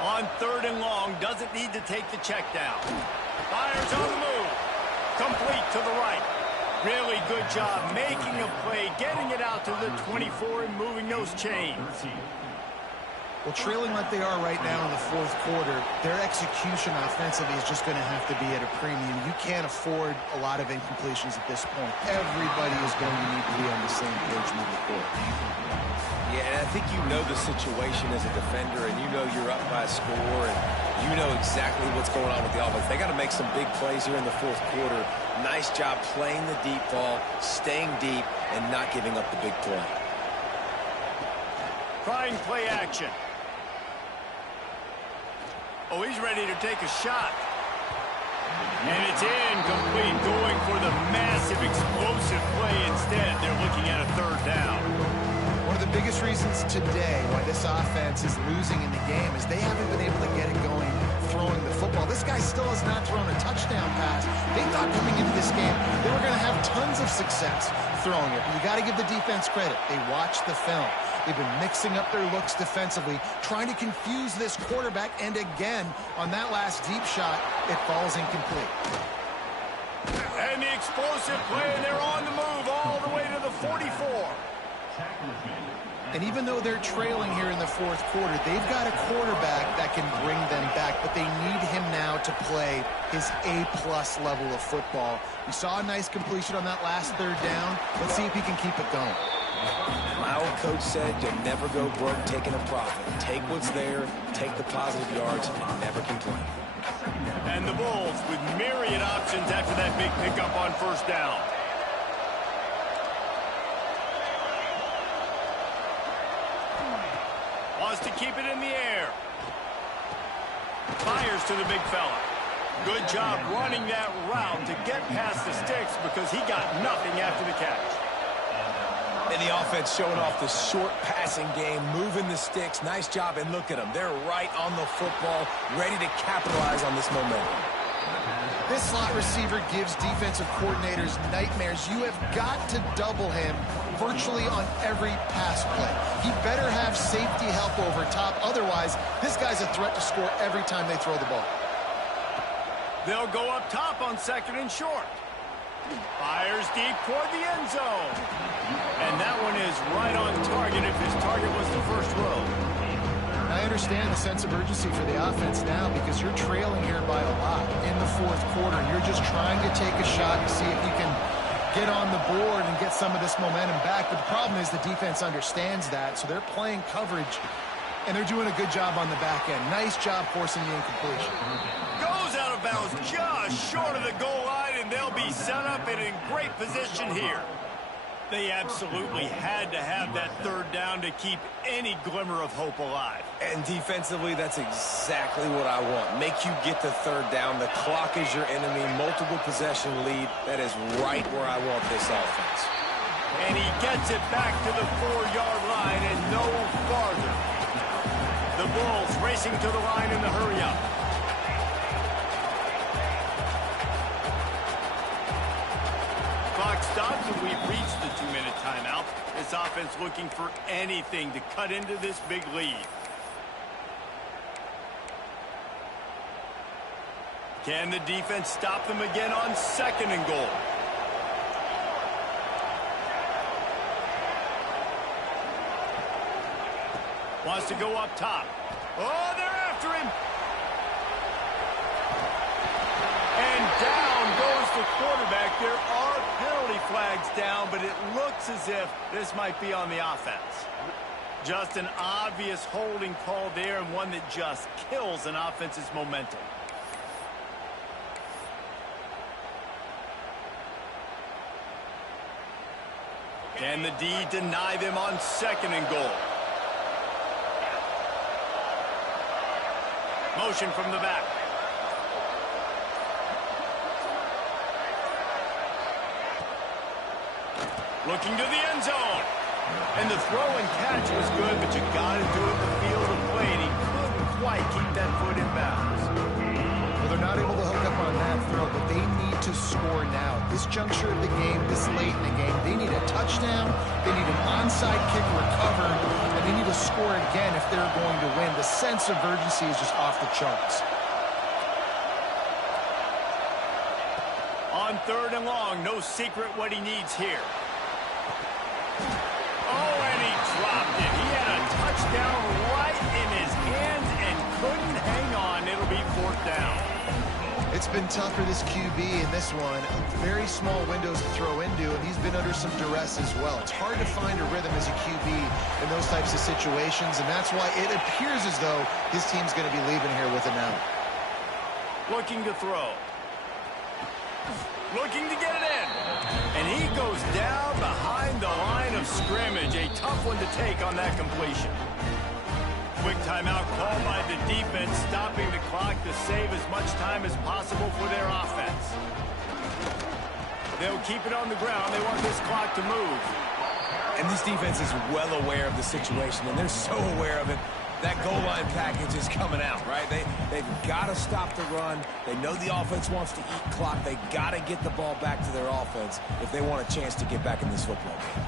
On third and long, doesn't need to take the check down. Fires on the move. Complete to the right. Really good job making a play, getting it out to the 24 and moving those chains. Well, trailing like they are right now in the fourth quarter, their execution offensively is just going to have to be at a premium. You can't afford a lot of incompletions at this point. Everybody is going to need to be on the same page moving forward. Yeah, and I think you know the situation as a defender, and you know you're up by a score, and you know exactly what's going on with the offense. They got to make some big plays here in the fourth quarter. Nice job playing the deep ball, staying deep, and not giving up the big play. Trying play action. Oh, he's ready to take a shot. And it's incomplete, going for the massive explosive play instead. They're looking at a third down. One of the biggest reasons today why this offense is losing in the game is they haven't been able to get it going throwing the football. This guy still has not thrown a touchdown pass. They thought coming into this game they were going to have tons of success throwing it. But you got to give the defense credit. They watched the film. They've been mixing up their looks defensively, trying to confuse this quarterback, and again, on that last deep shot, it falls incomplete. And the explosive play, and they're on the move all the way to the 44. And even though they're trailing here in the fourth quarter, they've got a quarterback that can bring them back, but they need him now to play his A-plus level of football. We saw a nice completion on that last third down. Let's see if he can keep it going. My old coach said you'll never go broke taking a profit. Take what's there, take the positive yards, and never complain. And the Bulls with myriad options after that big pickup on first down. Just to keep it in the air. Fires to the big fella. Good job running that route to get past the sticks because he got nothing after the catch. And the offense showing off the short passing game, moving the sticks. Nice job, and look at them. They're right on the football, ready to capitalize on this momentum. This slot receiver gives defensive coordinators nightmares. You have got to double him virtually on every pass play. He better have safety help over top. Otherwise, this guy's a threat to score every time they throw the ball. They'll go up top on 2nd and short. Fires deep toward the end zone. And that one is right on target if his target was the first row. I understand the sense of urgency for the offense now because you're trailing here by a lot in the 4th quarter. You're just trying to take a shot to see if you can get on the board and get some of this momentum back. But the problem is the defense understands that, so they're playing coverage, and they're doing a good job on the back end. Nice job forcing the incompletion. Goes out of bounds just short of the goal line, and they'll be set up and in great position here. They absolutely had to have that 3rd down to keep any glimmer of hope alive. And defensively, that's exactly what I want. Make you get the 3rd down. The clock is your enemy. Multiple possession lead. That is right where I want this offense. And he gets it back to the 4-yard line and no farther. The Bulls racing to the line in the hurry-up. Clock stops and we've reached the 2-minute timeout. This offense looking for anything to cut into this big lead. Can the defense stop them again on 2nd and goal? Wants to go up top. Oh, they're after him. And down goes the quarterback. There are penalty flags down, but it looks as if this might be on the offense. Just an obvious holding call there, and one that just kills an offense's momentum. Can the D deny them on 2nd and goal? Motion from the back. Looking to the end zone. And the throw and catch was good, but you got to do it in the field of play, and he couldn't quite keep that foot in bounds. Well, they're not able to hook up on that throw, but they need to score now. This juncture of the game, this late in the game, they need a touchdown, they need an onside kick recovered, and they need to score again if they're going to win. The sense of urgency is just off the charts. On 3rd and long, no secret what he needs here. Oh, and he dropped it. He had a touchdown right in his hands and couldn't hang on. It'll be 4th down. It's been tough for this QB in this one. Very small windows to throw into, and he's been under some duress as well. It's hard to find a rhythm as a QB in those types of situations, and that's why it appears as though his team's going to be leaving here with an out. Looking to throw. Looking to get it in. And he goes down behind the line of scrimmage. A tough one to take on that completion. Quick timeout called by the defense, stopping the clock to save as much time as possible for their offense. They'll keep it on the ground. They want this clock to move. And this defense is well aware of the situation, and they're so aware of it. That goal line package is coming out, right? They've got to stop the run. They know the offense wants to eat clock. They got to get the ball back to their offense if they want a chance to get back in this football game.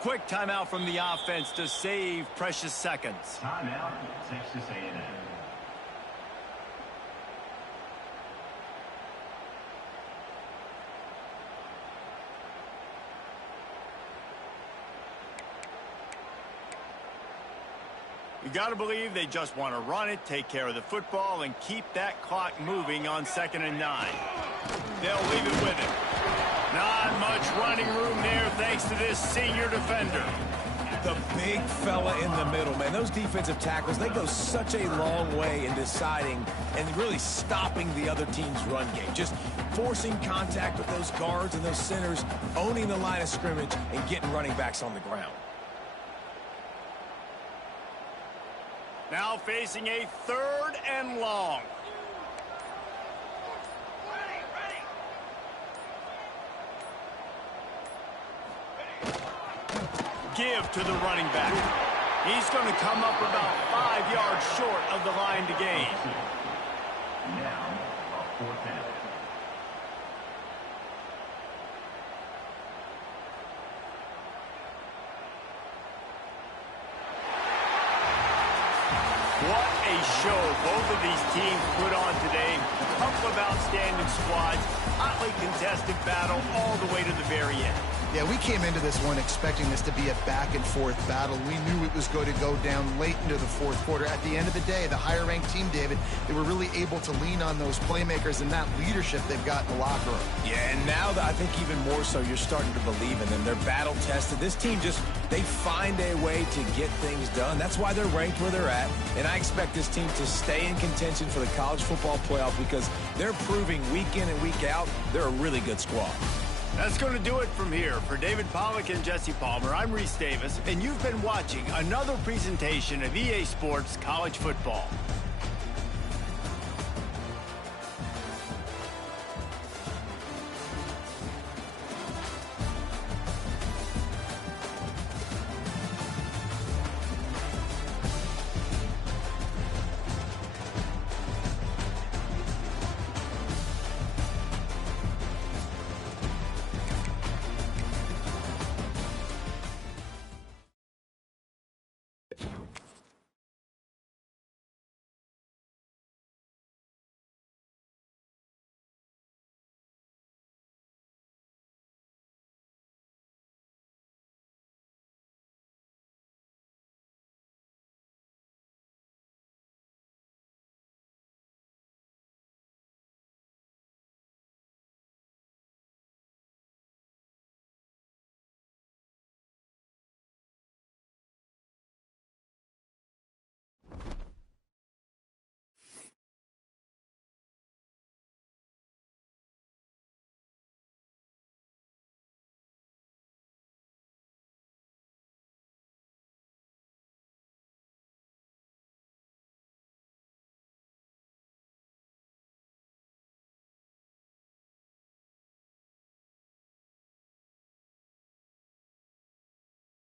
Quick timeout from the offense to save precious seconds. Timeout, Texas A&M. You got to believe they just want to run it, take care of the football, and keep that clock moving on 2nd and 9. They'll leave it with him. Not much running room there thanks to this senior defender. The big fella in the middle, man. Those defensive tackles, they go such a long way in deciding and really stopping the other team's run game. Just forcing contact with those guards and those centers, owning the line of scrimmage, and getting running backs on the ground. Now facing a 3rd and long. Give to the running back. He's going to come up about 5 yards short of the line to gain. Now, a 4th down. What a show both of these teams put on today. A couple of outstanding squads. Hotly contested battle all the way to the very end. Yeah, we came into this one expecting this to be a back-and-forth battle. We knew it was going to go down late into the 4th quarter. At the end of the day, the higher-ranked team, David, they were really able to lean on those playmakers and that leadership they've got in the locker room. Yeah, and now I think even more so, you're starting to believe in them. They're battle-tested. This team they find a way to get things done. That's why they're ranked where they're at. And I expect this team to stay in contention for the college football playoff because they're proving week in and week out they're a really good squad. That's going to do it from here. For David Pollack and Jesse Palmer, I'm Reese Davis, and you've been watching another presentation of EA Sports College Football.